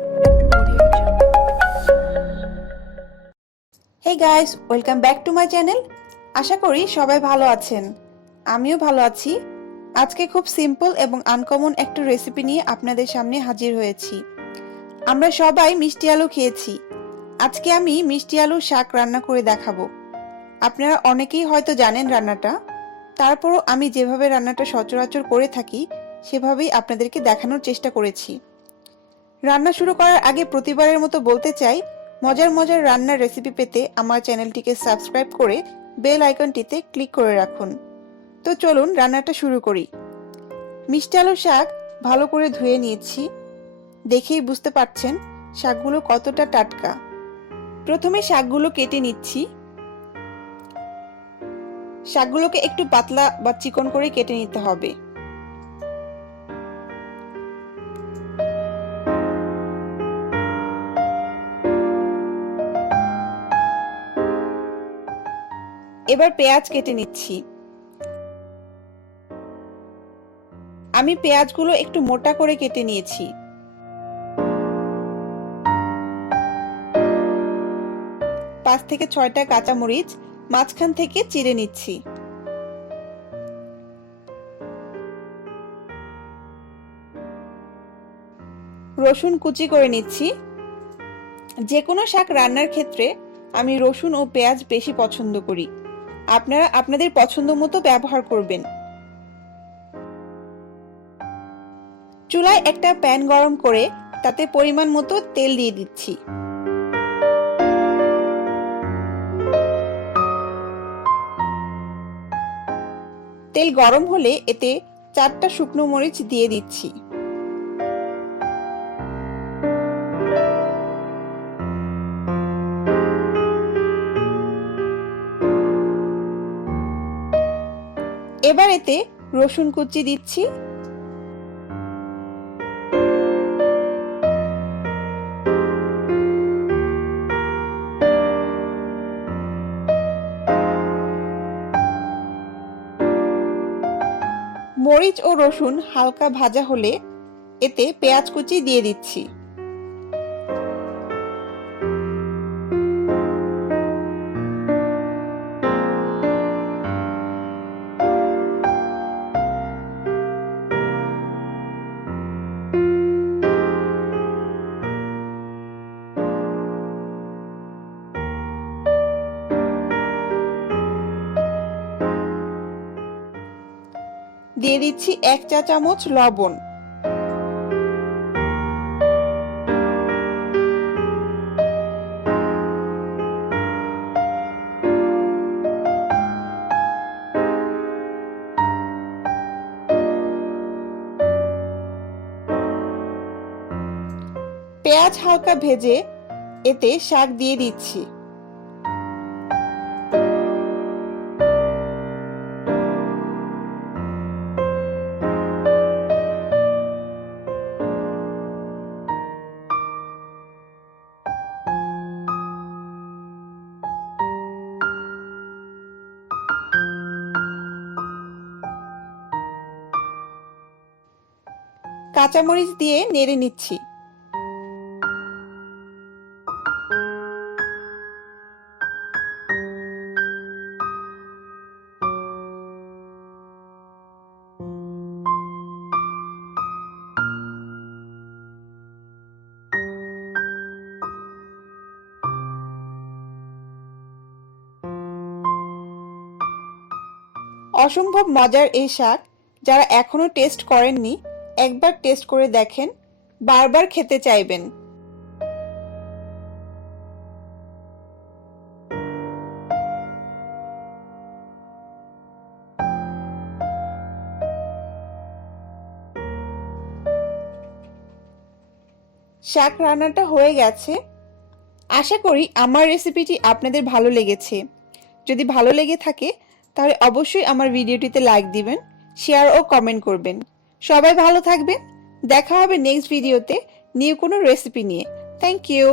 Hey guys, welcome back to my channel. আশা করি সবাই ভালো আছেন। আমিও ভালো আছি। আজকে খুব সিম্পল এবং আনকমন একটা রেসিপি নিয়ে আপনাদের সামনে হাজির হয়েছি। আমরা সবাই মিষ্টি আলু খেয়েছি। আজকে আমি মিষ্টি আলু শাক রান্না করে দেখাবো। আপনারা অনেকেই হয়তো জানেন রান্নাটা, তারপরও আমি যেভাবে রান্নাটা সচরাচর করে থাকি সেভাবেই আপনাদেরকে দেখানোর চেষ্টা করেছি। রান্না শুরু করার আগে প্রতিবারের মতো বলতে চাই, মজার মজার রান্নার রেসিপি পেতে আমার চ্যানেলটিকে সাবস্ক্রাইব করে বেল আইকনটিতে ক্লিক করে রাখুন। তো চলুন রান্নাটা শুরু করি। মিষ্টি আলু শাক ভালো করে ধুয়ে নিয়েছি। দেখেই বুঝতে পারছেন শাকগুলো কতটা টাটকা। প্রথমে শাকগুলো কেটে নিচ্ছি। শাকগুলোকে একটু পাতলা বা চিকন করে কেটে নিতে হবে। এবার পেঁয়াজ কেটে নিচ্ছি। আমি পেঁয়াজগুলো একটু মোটা করে কেটে নিয়েছি। পাঁচ থেকে ছয়টা কাঁচামরিচ মাঝখান থেকে চিড়ে নিচ্ছি। রসুন কুচি করে নিচ্ছি। যে কোনো শাক রান্নার ক্ষেত্রে আমি রসুন ও পেঁয়াজ বেশি পছন্দ করি। আপনারা আপনাদের পছন্দ মতো ব্যবহার করবেন। চুলায় একটা প্যান গরম করে তাতে পরিমাণ মতো তেল দিয়ে দিচ্ছি। তেল গরম হলে এতে 4টা শুকনো মরিচ দিয়ে দিচ্ছি। এবার এতে রসুন কুচি দিচ্ছি। মরিচ ও রসুন হালকা ভাজা হলে এতে পেঁয়াজ কুচি দিয়ে দিচ্ছি। দিয়ে দিচ্ছি 1 চা চামচ লবণ। পেঁয়াজ হালকা ভেজে এতে শাক দিয়ে দিচ্ছি। কাঁচামরিচ দিয়ে নেড়ে নিচ্ছি। অসম্ভব মজার এই শাক যারা এখনো টেস্ট করেননি, একবার টেস্ট করে দেখেন, বারবার খেতে চাইবেন। শাক রান্নাটা হয়ে গেছে। আশা করি আমার রেসিপিটি আপনাদের ভালো লেগেছে। যদি ভালো লেগে থাকে তাহলে অবশ্যই আমার ভিডিওটিতে লাইক দিবেন, শেয়ার ও কমেন্ট করবেন। সবাই ভালো থাকবেন। দেখা হবে নেক্সট ভিডিওতে নিউ কোনো রেসিপি নিয়ে। Thank you.